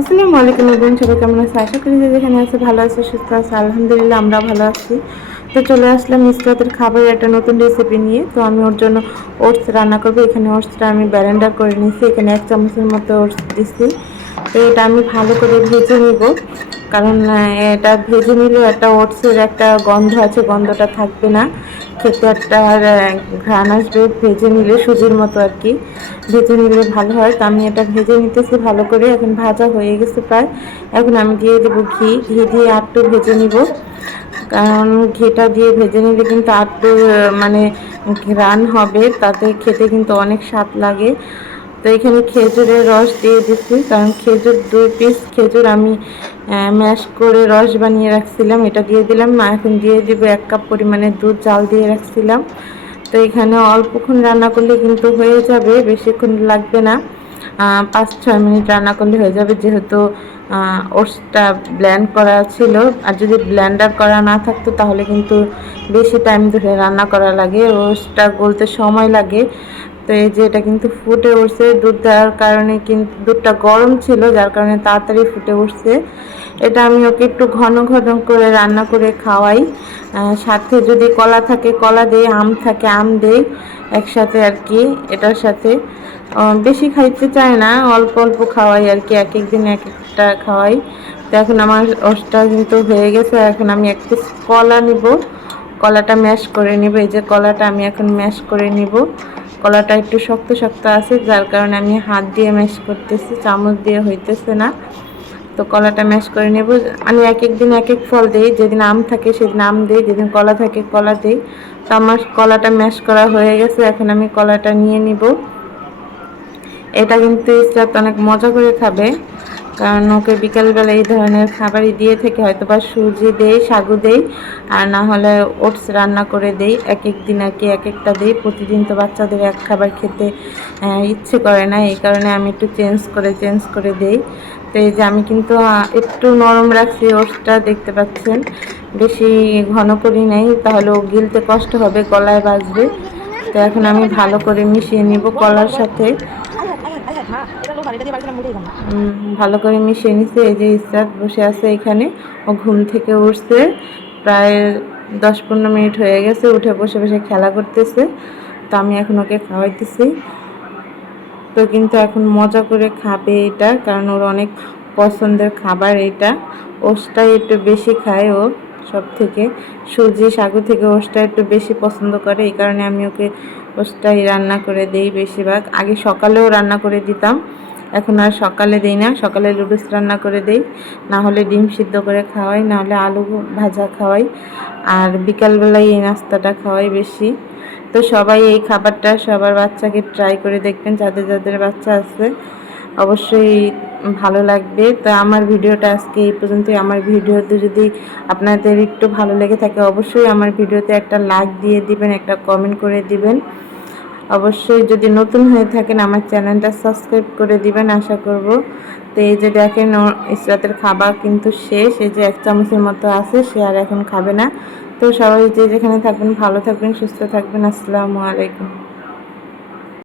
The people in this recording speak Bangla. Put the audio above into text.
আসসালামু আলাইকুম এভরিওয়ান, সবাই কেমন আছে? আশা করি যে যেখানে আছে ভালো আছে, সুস্থ আছে। আলহামদুলিল্লাহ আমরা ভালো আছি। তো চলে আসলাম ইসরাতের খাবারের একটা নতুন রেসিপি নিয়ে। তো আমি ওর জন্য ওটস রান্না করবো। এখানে ওটসটা আমি ব্লেন্ডার করে নিয়েছি, এখানে 1 চামচের মতো ওটস দিচ্ছি। তো এটা আমি ভালো করে ভেজে নিব, কারণ এটা ভেজে নিলে একটা ওটসের একটা গন্ধ আছে, গন্ধটা থাকবে না, খেতে একটা ঘ্রাণ আসবে। ভেজে নিলে সুজির মতো আর কি, ভেজে নিলে ভালো হয়। তো আমি এটা ভেজে নিতেছি ভালো করে। এখন ভাজা হয়ে গেছে প্রায়। এখন আমি দিয়ে দেবো ঘি। ঘি দিয়ে আটটু ভেজে নিব, কারণ ঘিটা দিয়ে ভেজে নিলে কিন্তু আটটু মানে ঘ্রাণ হবে, তাতে খেতে কিন্তু অনেক স্বাদ লাগে। তো এখানে খেজুরের রস দিয়ে দিচ্ছি, কারণ খেজুর 2 পিস খেজুর আমি ম্যাশ করে রস বানিয়ে রাখছিলাম, এটা দিয়ে দিলাম। এখন দিয়ে দিব 1 কাপ পরিমাণে দুধ জাল দিয়ে রাখছিলাম। তো এখানে অল্পক্ষণ রান্না করলে কিন্তু হয়ে যাবে, বেশিক্ষণ লাগবে না। 5-6 মিনিট রান্না করলে হয়ে যাবে, যেহেতু ওটসটা ব্লেন্ড করা ছিল। আর যদি ব্লেন্ডার করা না থাকতো তাহলে কিন্তু বেশি টাইম ধরে রান্না করা লাগে, ওটসটা গলতে সময় লাগে। তো এই যে এটা কিন্তু ফুটে উঠছে, দুধ দেওয়ার কারণে কিন্তু দুধটা গরম ছিল, যার কারণে তাড়াতাড়ি ফুটে উঠছে। এটা আমি ওকে একটু ঘন ঘন করে রান্না করে খাওয়াই। সাথে যদি কলা থাকে কলা দেই, আম থাকে আম দেই একসাথে আর কি। এটার সাথে বেশি খাইতে চায় না, অল্প অল্প খাওয়াই আর কি, এক এক দিন এক একটা খাওয়াই। তো এখন আমার ওটসটা কিন্তু হয়ে গেছে। এখন আমি 1 পিস কলা নিব, কলাটা ম্যাশ করে নিব। এই যে কলাটা আমি এখন ম্যাশ করে নিব। কলাটা একটু শক্ত শক্ত আছে, যার কারণে আমি হাত দিয়ে ম্যাশ করতেছি, চামচ দিয়ে হইতেছে না। তো কলাটা ম্যাশ করে নেব। আমি এক এক দিন এক এক ফল দিই, যেদিন আম থাকে সেদিন আম দিই, যেদিন কলা থাকে কলা দিই। তো আমার কলাটা ম্যাশ করা হয়ে গেছে, এখন আমি কলাটা নিয়ে নিব। এটা কিন্তু ইসরাত অনেক মজা করে খাবে, কারণ ওকে বিকালবেলা এই ধরনের খাবারই দিয়ে থেকে, হয়তো বা সুজি দেই, সাগু দেই, আর না হলে ওটস রান্না করে দেই। এক এক দিন আর কি এক একটা দিই, প্রতিদিন তো বাচ্চাদের এক খাবার খেতে ইচ্ছে করে না, এই কারণে আমি একটু চেঞ্জ করে দেই। তো এই যে আমি কিন্তু একটু নরম রাখছি ওটসটা, দেখতে পাচ্ছেন, বেশি ঘন করি নাই, তাহলে ও গিলতে কষ্ট হবে, গলায় বাজবে। তো এখন আমি ভালো করে মিশিয়ে নিব কলার সাথে। ভালো করে মিশিয়ে নিচ্ছে। এই যে ইসরাত বসে আছে এখানে, ও ঘুম থেকে উঠছে, প্রায় 10-15 মিনিট হয়ে গেছে, উঠে বসে বসে খেলা করতেছে। তো আমি এখন ওকে খাওয়াইতেছি। তো কিন্তু এখন মজা করে খাবে এটা, কারণ ওর অনেক পছন্দের খাবার এটা। ওটসটাই একটু বেশি খায় ও, সব থেকে সুজি সাগু থেকে ওটসটা একটু বেশি পছন্দ করে, এই কারণে আমি ওকে ওটসটাই রান্না করে দেই বেশিরভাগ। আগে সকালেও রান্না করে দিতাম, এখন আর সকালে দিই না। সকালে লুডুস রান্না করে দেই, না হলে ডিম সিদ্ধ করে খাওয়াই, না হলে আলু ভাজা খাওয়াই, আর বিকালবেলায় এই নাস্তাটা খাওয়াই বেশি। তো সবাই এই খাবারটা সবার বাচ্চাকে ট্রাই করে দেখবেন, যাদের যাদের বাচ্চা আছে, অবশ্যই ভালো লাগবে। তো আমার ভিডিওটা আজকে এই পর্যন্তই। আমার ভিডিওতে যদি আপনাদের একটু ভালো লেগে থাকে, অবশ্যই আমার ভিডিওতে একটা লাইক দিয়ে দিবেন, একটা কমেন্ট করে দিবেন। অবশ্যই যদি নতুন হয়ে থাকেন আমার চ্যানেলটা সাবস্ক্রাইব করে দিবেন, আশা করব। তো এই যে দেখেন ইসরাতের খাবার কিন্তু শেষ, এই যে 1 চামচের মতো আছে, সে আর এখন খাবে না। তো সবাই যে যেখানে থাকবেন ভালো থাকবেন, সুস্থ থাকবেন। আসসালামু আলাইকুম।